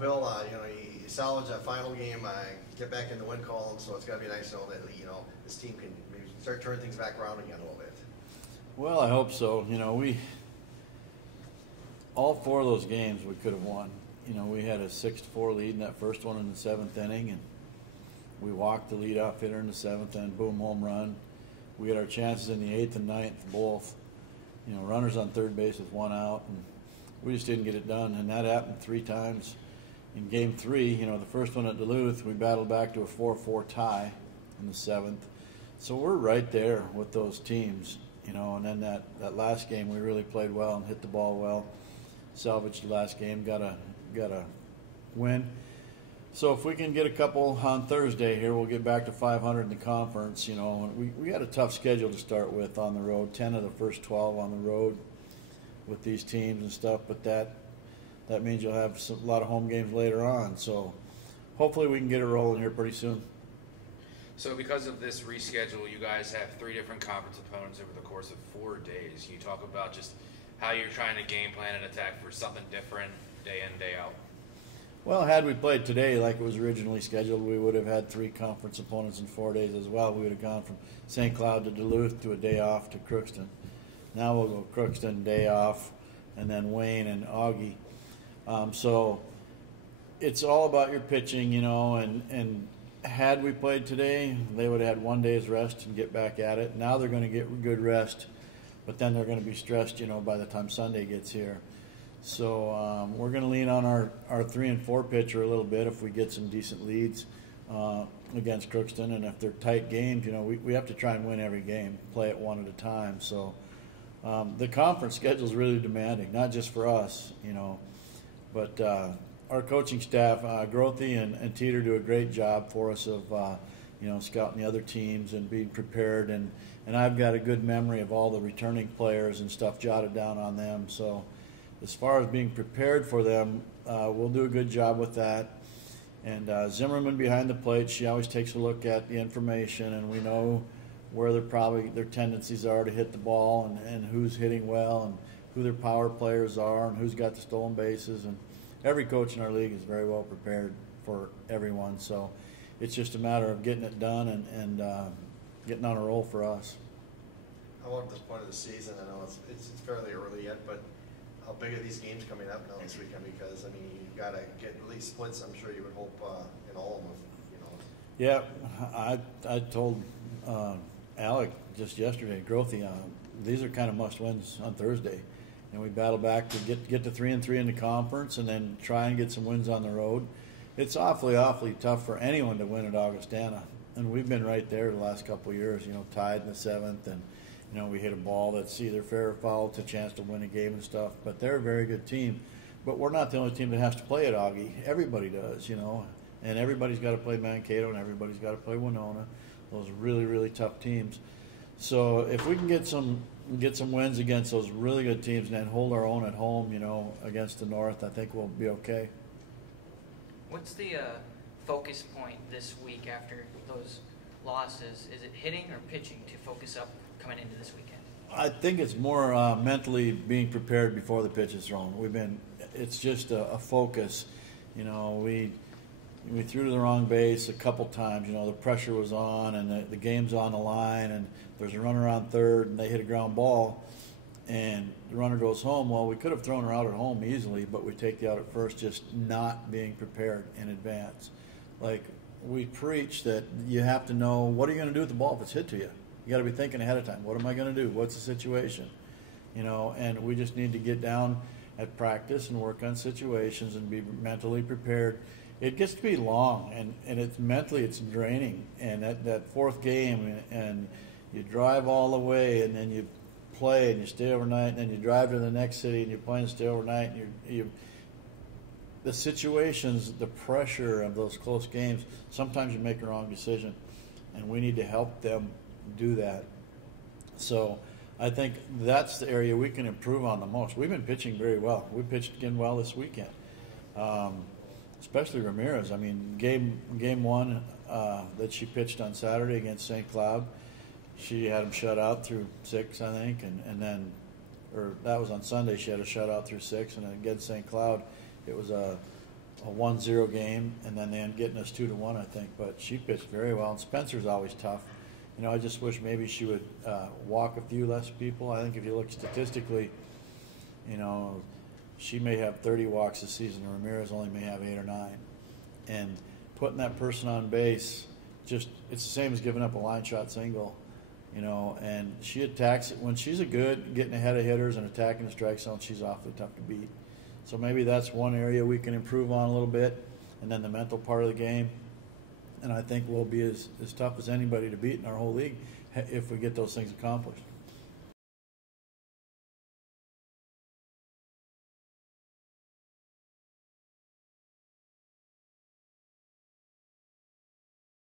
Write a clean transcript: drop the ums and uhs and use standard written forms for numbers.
Bill, you salvage that final game, get back in the win column, so it's got to be nice to know that, this team can maybe start turning things back around again a little bit. Well, I hope so. All 4 of those games we could have won. We had a 6-4 lead in that first one in the 7th inning, and we walked the leadoff hitter in the 7th, and boom, home run. We had our chances in the 8th and 9th, both. Runners on third base with 1 out, and we just didn't get it done. And that happened 3 times. In Game 3, the first one at Duluth, we battled back to a 4-4 tie in the 7th. So we're right there with those teams, And then that last game, we really played well and hit the ball well. Salvaged the last game, got a win. So if we can get a couple on Thursday here, we'll get back to 500 in the conference. We had a tough schedule to start with on the road, 10 of the first 12 on the road with these teams and stuff. But that means you'll have a lot of home games later on. So hopefully we can get it rolling here pretty soon. So because of this reschedule, you guys have 3 different conference opponents over the course of 4 days. Can you talk about just how you're trying to game plan and attack for something different day in, day out? Well, had we played today like it was originally scheduled, we would have had 3 conference opponents in 4 days as well. We would have gone from St. Cloud to Duluth to a day off to Crookston. Now we'll go Crookston, day off, and then Wayne and Augie. So it's all about your pitching, and had we played today, they would have had 1 day's rest and get back at it. Now they're going to get good rest, but then they're going to be stressed, by the time Sunday gets here. So we're going to lean on our 3 and 4 pitcher a little bit if we get some decent leads against Crookston. And if they're tight games, we have to try and win every game, play it one at a time. So the conference schedule is really demanding, not just for us, but our coaching staff, Grothy and Teeter, do a great job for us of, scouting the other teams and being prepared. And I've got a good memory of all the returning players and stuff jotted down on them. So as far as being prepared for them, we'll do a good job with that. And Zimmerman behind the plate, she always takes a look at the information, and we know where their tendencies are to hit the ball and who's hitting well and who their power players are and who's got the stolen bases. And every coach in our league is very well prepared for everyone. So it's just a matter of getting it done and getting on a roll for us. How about at this point of the season? I know it's fairly early yet, but how big are these games coming up now this weekend? Because, you've got to get at least splits, I'm sure you would hope, in all of them, Yeah, I told Alec just yesterday, Grothy, these are kind of must-wins on Thursday. And we battle back to get to 3 and 3 in the conference and then try and get some wins on the road. It's awfully tough for anyone to win at Augustana. And we've been right there the last couple of years, tied in the 7th, and we hit a ball that's either fair or foul to a chance to win a game and stuff. But they're a very good team. But we're not the only team that has to play at Augie. Everybody does, And everybody's got to play Mankato, and everybody's got to play Winona. Those really, really tough teams. So if we can get some wins against those really good teams and then hold our own at home, against the North, I think we'll be okay. What's the focus point this week after those losses? Is it hitting or pitching to focus up coming into this weekend? I think it's more mentally being prepared before the pitch is thrown. It's just a focus. We threw to the wrong base a couple times. The pressure was on and the game's on the line, and there's a runner on third and they hit a ground ball and the runner goes home. Well, we could have thrown her out at home easily, but we take the out at first, just not being prepared in advance. Like we preach that you have to know what are you going to do with the ball if it's hit to you. You got to be thinking ahead of time. What am I going to do? What's the situation? And we just need to get down at practice and work on situations and be mentally prepared. It gets to be long, and it's mentally it's draining. And that fourth game, and you drive all the way, and then you play, and you stay overnight, and then you drive to the next city, and you play and stay overnight. And the situations, the pressure of those close games, sometimes you make a wrong decision, and we need to help them do that. So I think that's the area we can improve on the most. We've been pitching very well. We pitched again well this weekend. Especially Ramirez. I mean, game one that she pitched on Saturday against St. Cloud, she had him shut out through 6, I think, and then, or that was on Sunday, she had a shutout through 6, and then against St. Cloud, it was a a 1-0 game, and then getting us 2-1, I think. But she pitched very well, and Spencer's always tough. You know, I just wish maybe she would walk a few less people. I think if you look statistically, you know, she may have 30 walks this season, and Ramirez only may have 8 or 9. And putting that person on base, it's the same as giving up a line shot single, you know. And she attacks it when she's getting ahead of hitters and attacking the strike zone. She's awfully tough to beat. So maybe that's one area we can improve on a little bit, and then the mental part of the game. And I think we'll be as tough as anybody to beat in our whole league if we get those things accomplished.